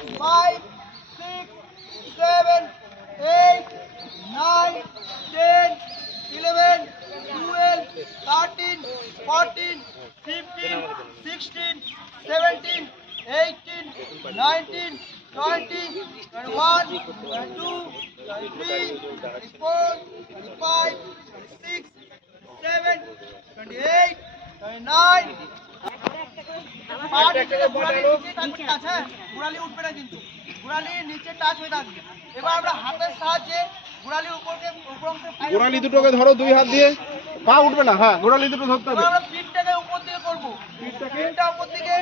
5, 6, 7, 8, 9, 10, 11, 12, 13, 14, 15, 16, 17, 18, 19, 20, 21, 22, 23, 24, 25, 26, 27, 28, 29. গোড়ালি উঠবে না কিন্তু গোড়ালি নিচে টাচ হয়ে থাকবে। এবার আমরা হাতের সাহায্যে গোড়ালির উপরকে গোড়ালি দুটোকে ধরো দুই হাত দিয়ে, পা উঠবে না। হ্যাঁ, গোড়ালি দুটো ধরতে হবে। আমরা পিঠটাকে উপর দিকে করব, পিঠটা উপর দিকে,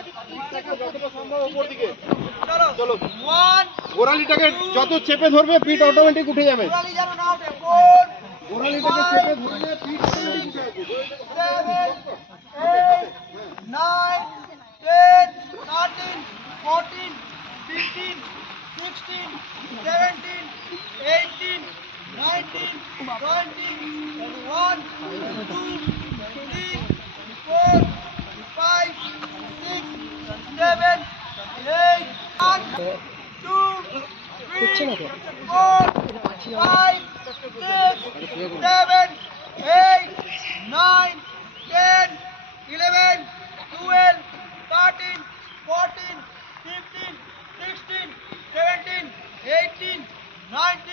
যতটা সম্ভব উপর দিকে। চলো চলো। 1, গোড়ালিটাকে যত চেপে ধরবে পিঠ অটোমেটিক উঠে যাবে। গোড়ালি যেন না ওঠে। 4, গোড়ালিটাকে চেপে ধরলে পিঠ অটোমেটিক উঠে যাবে। 7, 8, 9, 10, 13, 14, 15, 16, 17, 18, 19, 20, 21, 22, 23, 24, 25, 6, 7, 8, 1, 2, 3, 4, 5, 6, 7, 8, 9, 10, 11, 12, 13, 14, 15, 16, 17, 18, 19,